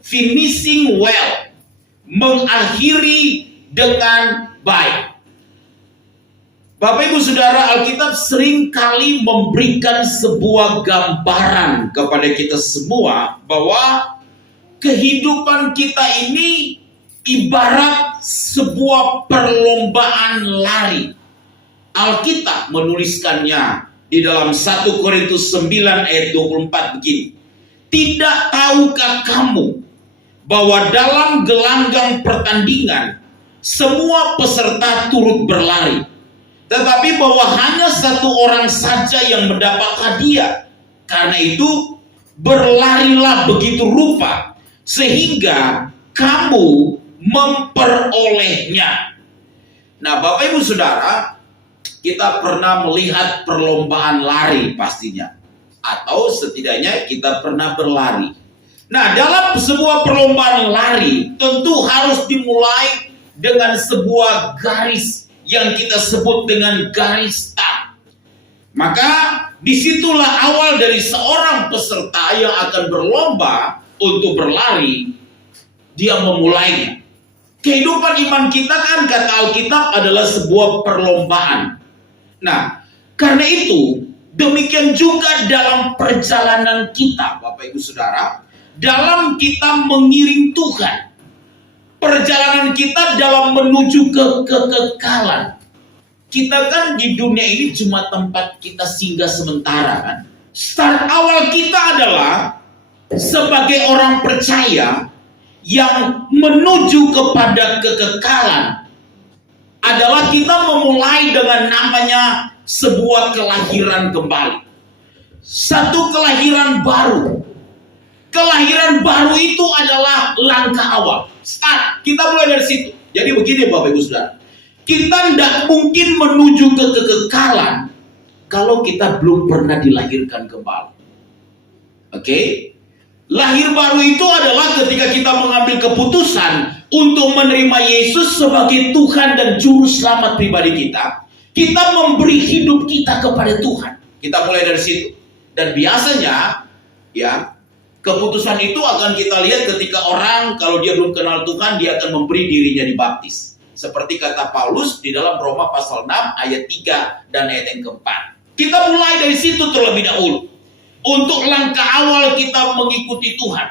Finishing well, mengakhiri dengan baik. Bapak Ibu Saudara, Alkitab sering kali memberikan sebuah gambaran kepada kita semua bahwa kehidupan kita ini ibarat sebuah perlombaan lari. Alkitab menuliskannya di dalam 1 Korintus 9 ayat 24 begini. Tidak tahukah kamu bahwa dalam gelanggang pertandingan semua peserta turut berlari, tetapi bahwa hanya satu orang saja yang mendapat hadiah. Karena itu berlarilah begitu rupa sehingga kamu memperolehnya. Nah, Bapak Ibu Saudara, kita pernah melihat perlombaan lari pastinya, atau setidaknya kita pernah berlari. Nah, dalam sebuah perlombaan lari tentu harus dimulai dengan sebuah garis yang kita sebut dengan garis start. Maka disitulah awal dari seorang peserta yang akan berlomba untuk berlari, dia memulainya. Kehidupan iman kita kan kata Alkitab adalah sebuah perlombaan. Nah, karena itu demikian juga dalam perjalanan kita, Bapak Ibu Saudara, dalam kita mengiring Tuhan. Perjalanan kita dalam menuju ke kekekalan. Kita kan di dunia ini cuma tempat kita singgah sementara kan. Start awal kita adalah sebagai orang percaya yang menuju kepada kekekalan adalah kita memulai dengan namanya sebuah kelahiran kembali. Satu kelahiran baru. Kelahiran baru itu adalah langkah awal. Start. Kita mulai dari situ. Jadi begini Bapak Ibu Saudara. Kita tidak mungkin menuju ke kekekalan kalau kita belum pernah dilahirkan kembali. Oke? Lahir baru itu adalah ketika kita mengambil keputusan untuk menerima Yesus sebagai Tuhan dan Juru Selamat pribadi kita. Kita memberi hidup kita kepada Tuhan. Kita mulai dari situ. Dan biasanya, ya, keputusan itu akan kita lihat ketika orang, kalau dia belum kenal Tuhan, dia akan memberi dirinya dibaptis. Seperti kata Paulus di dalam Roma pasal 6 ayat 3 dan ayat yang keempat. Kita mulai dari situ terlebih dahulu. Untuk langkah awal kita mengikuti Tuhan.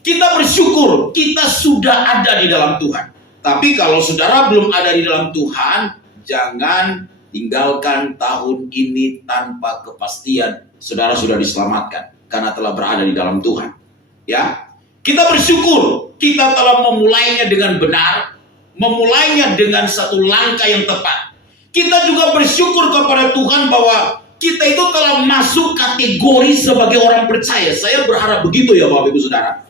Kita bersyukur kita sudah ada di dalam Tuhan. Tapi kalau saudara belum ada di dalam Tuhan, jangan tinggalkan tahun ini tanpa kepastian saudara sudah diselamatkan. Karena telah berada di dalam Tuhan. Ya, kita bersyukur kita telah memulainya dengan benar, memulainya dengan satu langkah yang tepat. Kita juga bersyukur kepada Tuhan bahwa kita itu telah masuk kategori sebagai orang percaya. Saya berharap begitu ya Bapak Ibu Saudara.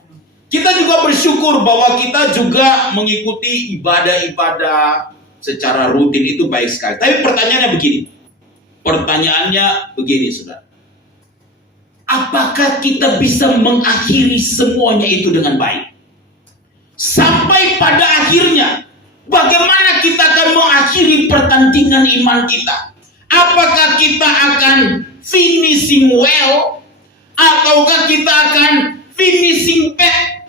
Kita juga bersyukur bahwa kita juga mengikuti ibadah-ibadah secara rutin, itu baik sekali. Tapi pertanyaannya begini. Pertanyaannya begini Saudara. Apakah kita bisa mengakhiri semuanya itu dengan baik? Sampai pada akhirnya, bagaimana kita akan mengakhiri pertandingan iman kita? Apakah kita akan finishing well? Ataukah kita akan finishing bad?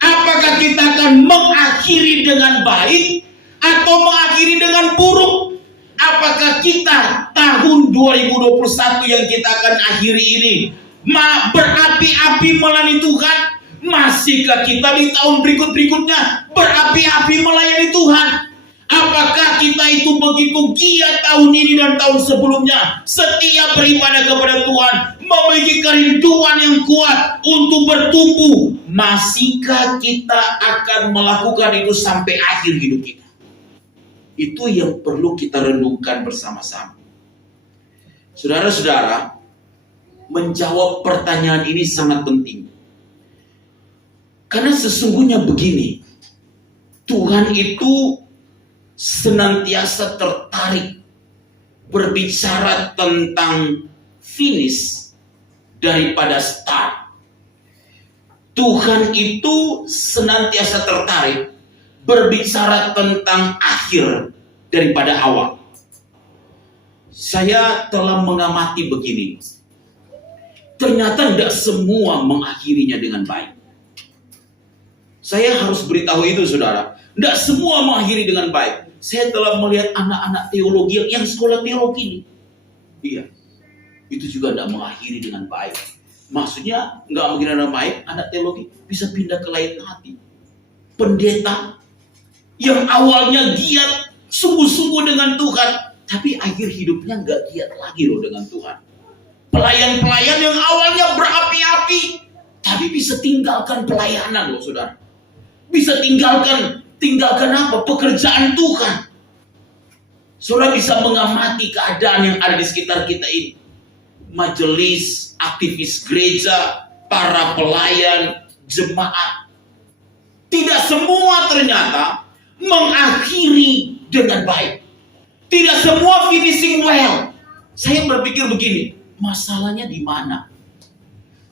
Apakah kita akan mengakhiri dengan baik? Atau mengakhiri dengan buruk? Apakah kita tahun 2021 yang kita akan akhiri ini berapi-api melayani Tuhan? Masihkah kita di tahun berikut-berikutnya berapi-api melayani Tuhan? Apakah kita itu begitu giat tahun ini dan tahun sebelumnya setiap beribadah kepada Tuhan, memiliki kerinduan yang kuat untuk bertumbuh? Masihkah kita akan melakukan itu sampai akhir hidup kita? Itu yang perlu kita renungkan bersama-sama. Saudara-saudara, menjawab pertanyaan ini sangat penting. Karena sesungguhnya begini, Tuhan itu senantiasa tertarik berbicara tentang finish daripada start. Tuhan itu senantiasa tertarik berbicara tentang akhir daripada awal. Saya telah mengamati begini. Ternyata tidak semua mengakhirinya dengan baik. Saya harus beritahu itu, saudara. Tidak semua mengakhiri dengan baik. Saya telah melihat anak-anak teologi yang sekolah teologi ini. Iya, itu juga tidak mengakhiri dengan baik. Maksudnya nggak mengakhiri dengan baik, anak teologi bisa pindah ke lain hati. Pendeta yang awalnya giat sungguh-sungguh dengan Tuhan, tapi akhir hidupnya nggak giat lagi loh dengan Tuhan. Pelayan-pelayan yang awalnya berapi-api, tapi bisa tinggalkan pelayanan loh, saudara. Bisa tinggalkan apa? Pekerjaan Tuhan. Saudara bisa mengamati keadaan yang ada di sekitar kita ini. Majelis, aktivis gereja, para pelayan, jemaat. Tidak semua ternyata mengakhiri dengan baik. Tidak semua finishing well. Saya berpikir begini, masalahnya di mana?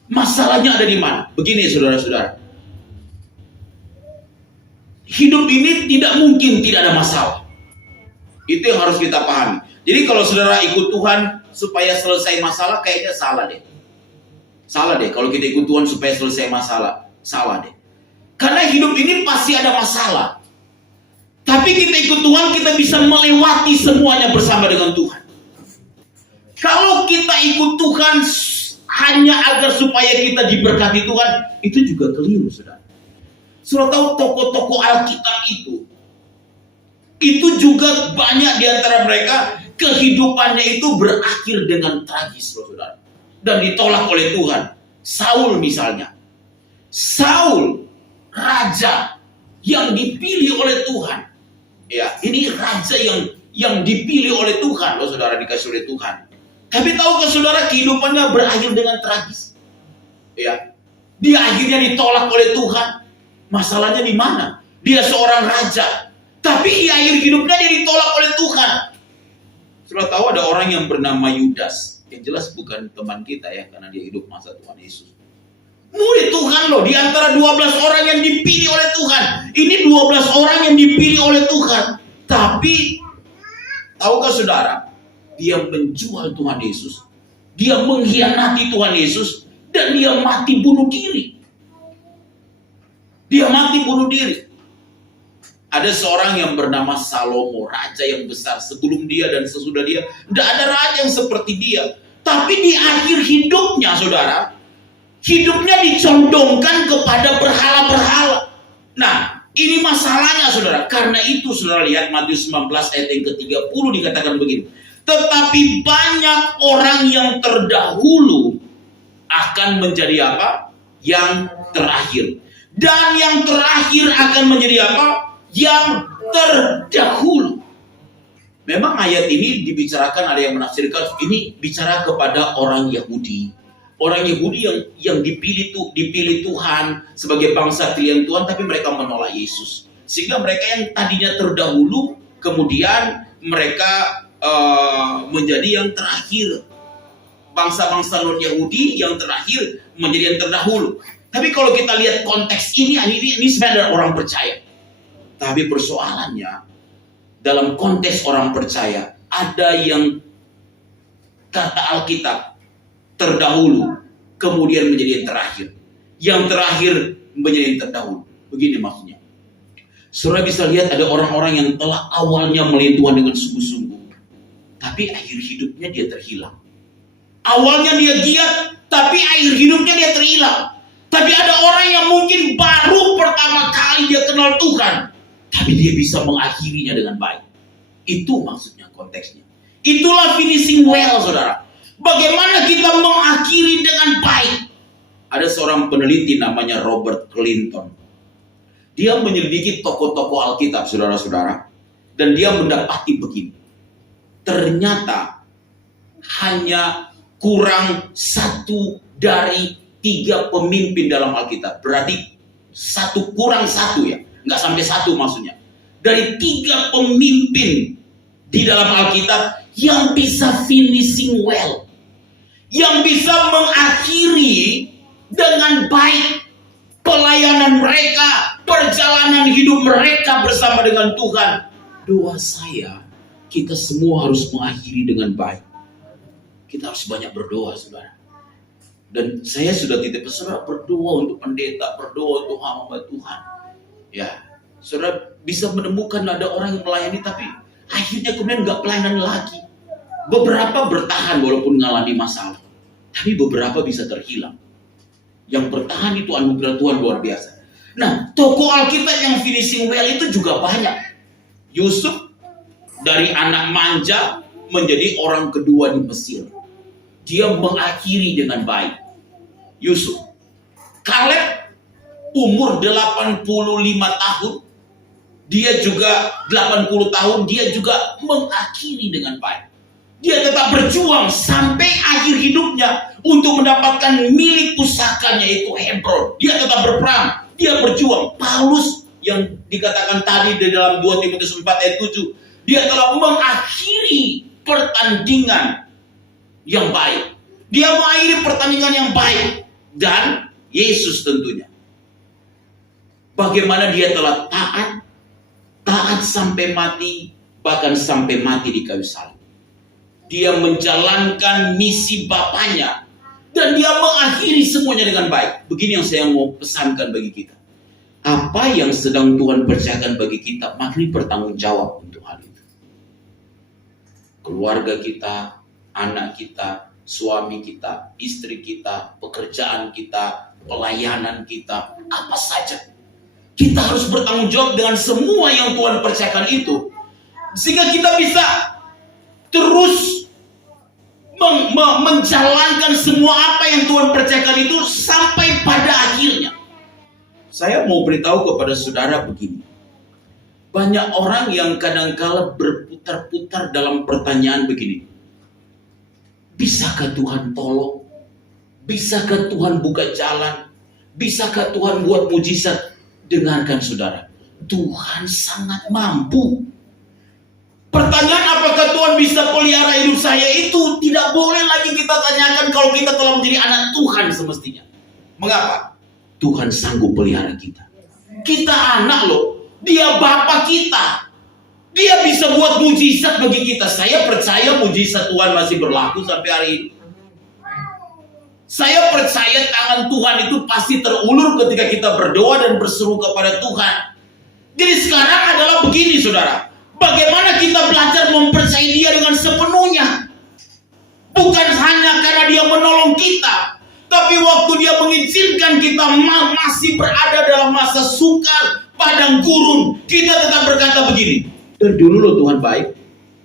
Masalahnya ada di mana? Begini saudara-saudara. Hidup ini tidak mungkin tidak ada masalah. Itu yang harus kita pahami. Jadi kalau saudara ikut Tuhan supaya selesai masalah, kayaknya salah deh. Salah deh kalau kita ikut Tuhan supaya selesai masalah. Salah deh. Karena hidup ini pasti ada masalah. Tapi kita ikut Tuhan, kita bisa melewati semuanya bersama dengan Tuhan. Kalau kita ikut Tuhan hanya agar supaya kita diberkati Tuhan, itu juga keliru, saudara. Saudara tahu tokoh-tokoh Alkitab itu juga banyak di antara mereka kehidupannya itu berakhir dengan tragis, saudara, dan ditolak oleh Tuhan. Saul misalnya, Saul raja yang dipilih oleh Tuhan. Ya, ini raja yang dipilih oleh Tuhan, loh saudara, dikasih oleh Tuhan. Tapi tahukah saudara kehidupannya berakhir dengan tragis? Ya, dia akhirnya ditolak oleh Tuhan. Masalahnya di mana? Dia seorang raja, tapi di akhir hidupnya dia ditolak oleh Tuhan. Saudara tahu ada orang yang bernama Yudas. Yang jelas bukan teman kita ya, karena dia hidup masa Tuhan Yesus. Murid Tuhan loh, di antara 12 orang yang dipilih oleh Tuhan. Ini 12 orang yang dipilih oleh Tuhan. Tapi, tahukah saudara, dia menjual Tuhan Yesus. Dia mengkhianati Tuhan Yesus. Dan dia mati bunuh diri. Dia mati bunuh diri. Ada seorang yang bernama Salomo, raja yang besar. Sebelum dia dan sesudah dia, tidak ada raja yang seperti dia. Tapi di akhir hidupnya, saudara, hidupnya dicondongkan kepada berhala-berhala. Nah, ini masalahnya, saudara. Karena itu, saudara lihat Matius 19 ayat yang ke-30 dikatakan begini. Tetapi banyak orang yang terdahulu akan menjadi apa? Yang terakhir. Dan yang terakhir akan menjadi apa? Yang terdahulu. Memang ayat ini dibicarakan, ada yang menafsirkan ini bicara kepada orang Yahudi. Orang Yahudi yang dipilih Tuhan sebagai bangsa pilihan Tuhan, tapi mereka menolak Yesus. Sehingga mereka yang tadinya terdahulu, kemudian mereka menjadi yang terakhir. Bangsa-bangsa non-Yahudi yang terakhir menjadi yang terdahulu. Tapi kalau kita lihat konteks ini sebenarnya orang percaya. Tapi persoalannya, dalam konteks orang percaya, ada yang kata Alkitab terdahulu, kemudian menjadi yang terakhir. Yang terakhir menjadi yang terdahulu. Begini maksudnya. Saudara bisa lihat ada orang-orang yang telah awalnya melihat Tuhan dengan sungguh-sungguh. Tapi akhir hidupnya dia terhilang. Awalnya dia giat, tapi akhir hidupnya dia terhilang. Tapi ada orang yang mungkin baru pertama kali dia kenal Tuhan, tapi dia bisa mengakhirinya dengan baik. Itu maksudnya konteksnya. Itulah finishing well, saudara. Bagaimana kita mengakhiri dengan baik. Ada seorang peneliti namanya Robert Clinton. Dia menyelidiki tokoh-tokoh Alkitab, saudara-saudara. Dan dia mendapati begini. Ternyata hanya kurang 1 dari 3 pemimpin dalam Alkitab. Berarti kurang 1 ya. Nggak sampai 1 maksudnya. Dari 3 pemimpin di dalam Alkitab yang bisa finishing well. Yang bisa mengakhiri dengan baik pelayanan mereka, perjalanan hidup mereka bersama dengan Tuhan. Doa saya, kita semua harus mengakhiri dengan baik. Kita harus banyak berdoa, saudara. Dan saya sudah titip saudara berdoa untuk pendeta, berdoa untuk hamba Tuhan. Ya, saudara bisa menemukan ada orang yang melayani tapi akhirnya kemudian nggak pelayanan lagi. Beberapa bertahan walaupun mengalami masalah, tapi beberapa bisa terhilang. Yang bertahan itu anugerah Tuhan luar biasa. Nah, tokoh Alkitab yang finishing well itu juga banyak. Yusuf dari anak manja menjadi orang kedua di Mesir. Dia mengakhiri dengan baik. Yusuf. Kaleb umur 85 tahun. Dia juga 80 tahun. Dia juga mengakhiri dengan baik. Dia tetap berjuang sampai akhir hidupnya untuk mendapatkan milik pusakanya yaitu Hebron. Dia tetap berperang. Dia berjuang. Paulus yang dikatakan tadi di dalam 2 Timotius 4 ayat 7. Dia telah mengakhiri pertandingan yang baik. Dia mengakhiri pertandingan yang baik. Dan Yesus tentunya. Bagaimana dia telah taat. Taat sampai mati. Bahkan sampai mati di kayu salib. Dia menjalankan misi Bapaknya. Dan dia mengakhiri semuanya dengan baik. Begini yang saya mau pesankan bagi kita. Apa yang sedang Tuhan percayakan bagi kita, mari bertanggung jawab untuk hal itu. Keluarga kita, anak kita, suami kita, istri kita, pekerjaan kita, pelayanan kita, apa saja. Kita harus bertanggung jawab dengan semua yang Tuhan percayakan itu. Sehingga kita bisa terus menjalankan semua apa yang Tuhan percayakan itu sampai pada akhirnya. Saya mau beritahu kepada saudara begini. Banyak orang yang kadang-kala berputar-putar dalam pertanyaan begini. Bisakah Tuhan tolong? Bisakah Tuhan buka jalan? Bisakah Tuhan buat mujizat? Dengarkan saudara. Tuhan sangat mampu. Pertanyaan apakah Tuhan bisa pelihara hidup saya itu tidak boleh lagi kita tanyakan kalau kita telah menjadi anak Tuhan semestinya. Mengapa? Tuhan sanggup pelihara kita. Kita anak loh. Dia Bapa kita. Dia bisa buat mujizat bagi kita. Saya percaya mujizat Tuhan masih berlaku sampai hari ini. Saya percaya tangan Tuhan itu pasti terulur ketika kita berdoa dan berseru kepada Tuhan. Jadi sekarang adalah begini saudara. Bagaimana kita belajar mempercayai dia dengan sepenuhnya. Bukan hanya karena dia menolong kita. Tapi waktu dia mengizinkan kita masih berada dalam masa sukar, padang gurun. Kita tetap berkata begini. Dari dulu loh Tuhan baik.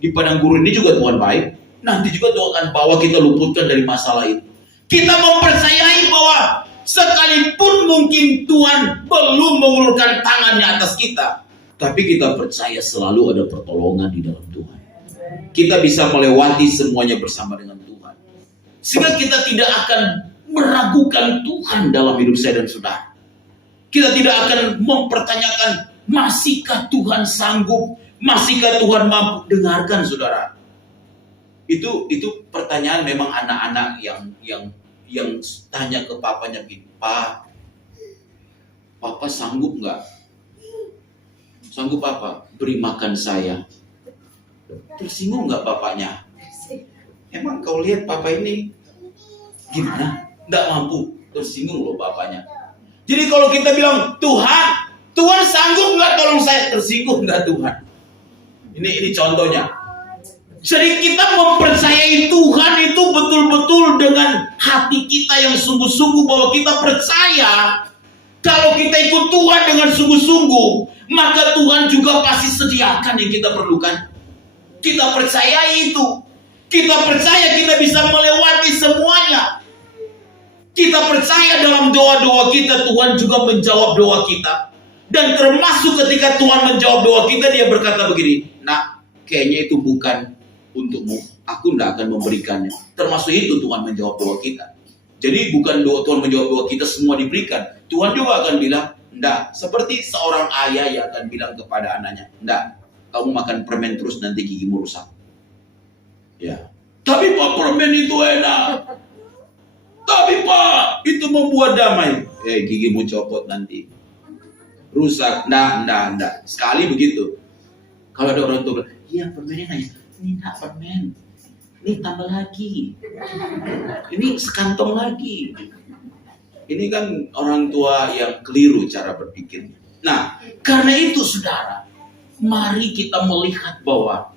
Di padang gurun ini juga Tuhan baik. Nanti juga Tuhan akan bawa kita luputkan dari masalah itu. Kita mempercayai bahwa sekalipun mungkin Tuhan belum mengulurkan tangannya atas kita. Tapi kita percaya selalu ada pertolongan di dalam Tuhan. Kita bisa melewati semuanya bersama dengan Tuhan. Sehingga kita tidak akan meragukan Tuhan dalam hidup saya dan saudara. Kita tidak akan mempertanyakan, masihkah Tuhan sanggup? Masihkah Tuhan mampu? Dengarkan saudara. Itu pertanyaan memang anak-anak yang tanya ke papanya, Pak, Papa sanggup nggak? Sanggup apa? Beri makan saya. Tersinggung nggak bapaknya? Emang kau lihat papa ini gimana? Nggak mampu. Tersinggung loh bapaknya. Jadi kalau kita bilang Tuhan sanggup nggak tolong saya? Tersinggung nggak Tuhan? Ini contohnya. Jadi kita mempercayai Tuhan itu betul-betul dengan hati kita yang sungguh-sungguh bahwa kita percaya kalau kita ikut Tuhan dengan sungguh-sungguh, maka Tuhan juga pasti sediakan yang kita perlukan. Kita percaya itu. Kita percaya kita bisa melewati semuanya. Kita percaya dalam doa-doa kita Tuhan juga menjawab doa kita. Dan termasuk ketika Tuhan menjawab doa kita, dia berkata begini, Nak, kayaknya itu bukan untukmu. Aku tidak akan memberikannya. Termasuk itu Tuhan menjawab doa kita. Jadi bukan Tuhan menjawab doa kita semua diberikan. Tuhan juga akan bilang, enggak. Seperti seorang ayah yang akan bilang kepada anaknya, enggak, kamu makan permen terus nanti gigimu rusak. Ya. Tapi Pak, permen itu enak. Tapi Pak, itu membuat damai. Gigimu copot nanti. Rusak. Enggak. Sekali begitu. Kalau ada orang tua bilang, iya permennya enak. Ini enggak permen. Ini tambah lagi. Ini sekantong lagi. Ini kan orang tua yang keliru cara berpikirnya. Nah, karena itu saudara, mari kita melihat bahwa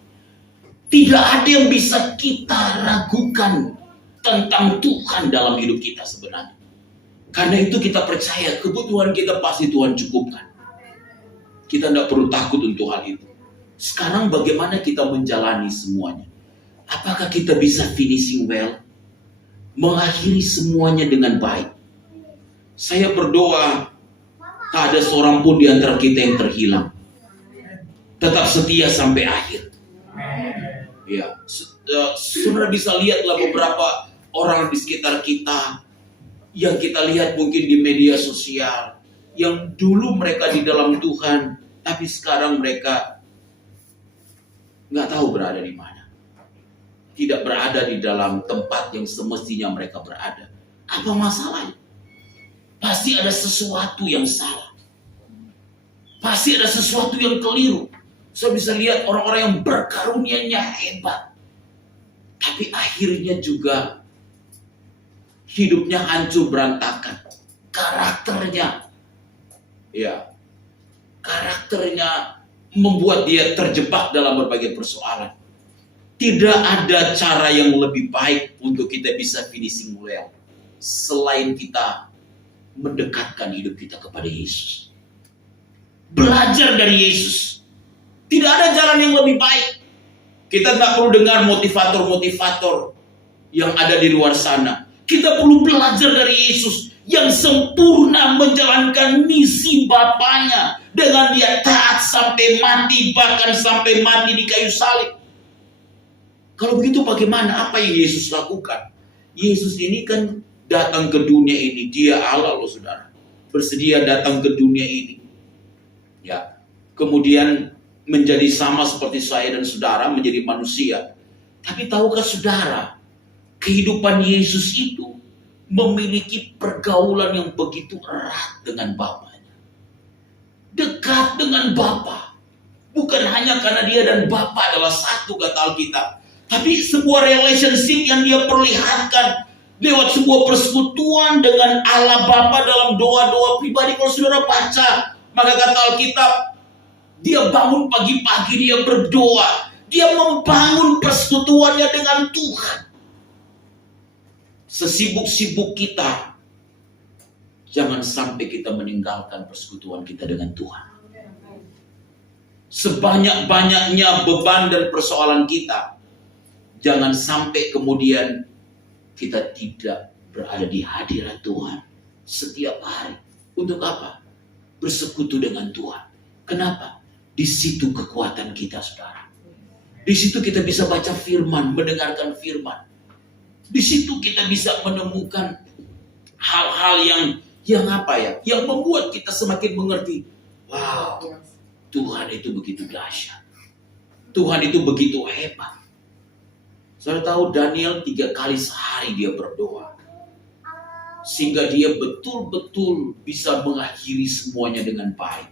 tidak ada yang bisa kita ragukan tentang Tuhan dalam hidup kita sebenarnya. Karena itu kita percaya kebutuhan kita pasti Tuhan cukupkan. Kita tidak perlu takut untuk hal itu. Sekarang bagaimana kita menjalani semuanya? Apakah kita bisa finishing well? Mengakhiri semuanya dengan baik. Saya berdoa tak ada seorang pun di antara kita yang terhilang. Tetap setia sampai akhir. Ya, saudara bisa lihatlah beberapa orang di sekitar kita yang kita lihat mungkin di media sosial, yang dulu mereka di dalam Tuhan, tapi sekarang mereka nggak tahu berada di mana. Tidak berada di dalam tempat yang semestinya mereka berada. Apa masalahnya? Pasti ada sesuatu yang salah. Pasti ada sesuatu yang keliru. Saya bisa lihat orang-orang yang berkarunianya hebat, tapi akhirnya juga hidupnya hancur berantakan. Karakternya membuat dia terjebak dalam berbagai persoalan. Tidak ada cara yang lebih baik untuk kita bisa finishing well selain kita mendekatkan hidup kita kepada Yesus. Belajar dari Yesus. Tidak ada jalan yang lebih baik. Kita tak perlu dengar motivator-motivator yang ada di luar sana. Kita perlu belajar dari Yesus yang sempurna menjalankan misi Bapaknya dengan dia taat sampai mati, bahkan sampai mati di kayu salib. Kalau begitu bagaimana? Apa yang Yesus lakukan? Yesus ini kan datang ke dunia ini. Dia Allah loh saudara. Bersedia datang ke dunia ini. Ya. Kemudian menjadi sama seperti saya dan saudara, menjadi manusia. Tapi tahukah saudara, kehidupan Yesus itu memiliki pergaulan yang begitu erat dengan Bapaknya. Dekat dengan Bapa. Bukan hanya karena dia dan Bapa adalah satu kata Alkitab. Tapi sebuah relationship yang dia perlihatkan lewat sebuah persekutuan dengan Allah Bapa dalam doa-doa pribadi. Kalau saudara baca, maka kata Alkitab, dia bangun pagi-pagi, dia berdoa. Dia membangun persekutuannya dengan Tuhan. Sesibuk-sibuk kita, jangan sampai kita meninggalkan persekutuan kita dengan Tuhan. Sebanyak-banyaknya beban dan persoalan kita, jangan sampai kemudian kita tidak berada di hadirat Tuhan setiap hari. Untuk apa? Bersekutu dengan Tuhan. Kenapa? Di situ kekuatan kita, saudara. Di situ kita bisa baca firman, mendengarkan firman. Di situ kita bisa menemukan hal-hal yang apa ya? Yang membuat kita semakin mengerti. Wow, Tuhan itu begitu dahsyat. Tuhan itu begitu hebat. Saya tahu Daniel 3 kali sehari dia berdoa. Sehingga dia betul-betul bisa mengakhiri semuanya dengan baik.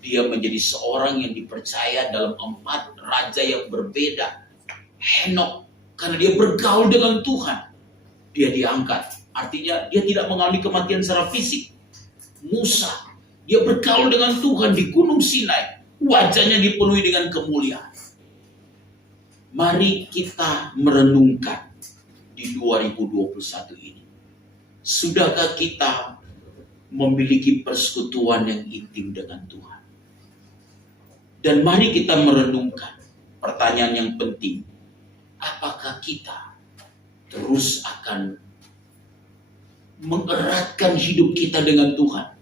Dia menjadi seorang yang dipercaya dalam 4 raja yang berbeda. Henok, karena dia bergaul dengan Tuhan, dia diangkat. Artinya dia tidak mengalami kematian secara fisik. Musa, dia bergaul dengan Tuhan di Gunung Sinai. Wajahnya dipenuhi dengan kemuliaan. Mari kita merenungkan di 2021 ini. Sudahkah kita memiliki persekutuan yang intim dengan Tuhan? Dan mari kita merenungkan pertanyaan yang penting. Apakah kita terus akan mengeratkan hidup kita dengan Tuhan?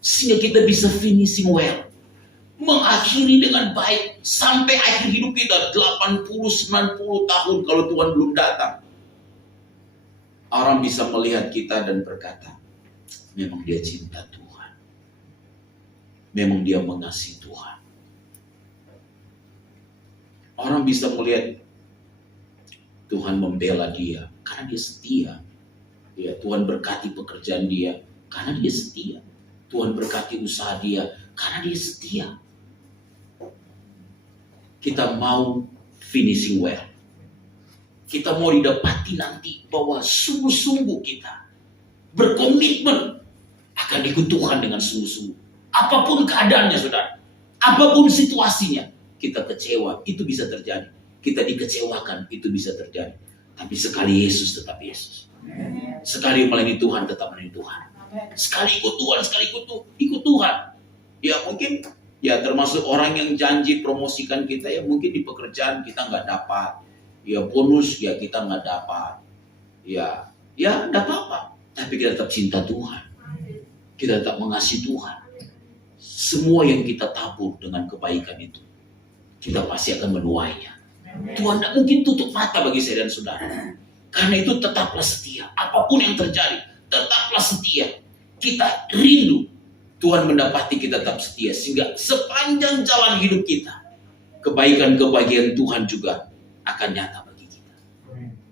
Sehingga kita bisa finishing well. Mengakhiri dengan baik sampai akhir hidup kita 80-90 tahun kalau Tuhan belum datang. Orang bisa melihat kita dan berkata, memang dia cinta Tuhan. Memang dia mengasihi Tuhan. Orang bisa melihat Tuhan membela dia karena dia setia. Ya, Tuhan berkati pekerjaan dia karena dia setia. Tuhan berkati usaha dia karena dia setia. Kita mau finishing well. Kita mau didapati nanti bahwa sungguh-sungguh kita berkomitmen akan ikut Tuhan dengan sungguh-sungguh. Apapun keadaannya, saudara. Apapun situasinya. Kita kecewa, itu bisa terjadi. Kita dikecewakan, itu bisa terjadi. Tapi sekali Yesus tetap Yesus. Sekali melayani Tuhan, tetap melayani Tuhan. Sekali ikut Tuhan, sekali ikut Tuhan. Ya mungkin, ya termasuk orang yang janji promosikan kita, ya mungkin di pekerjaan kita nggak dapat. Ya bonus, ya kita nggak dapat. Ya nggak apa-apa. Tapi kita tetap cinta Tuhan. Kita tetap mengasihi Tuhan. Semua yang kita tabur dengan kebaikan itu, kita pasti akan menuainya. Tuhan tidak mungkin tutup mata bagi saya dan saudara. Karena itu tetaplah setia. Apapun yang terjadi, tetaplah setia. Kita rindu Tuhan mendapati kita tetap setia. Sehingga sepanjang jalan hidup kita, kebaikan-kebaikan Tuhan juga akan nyata.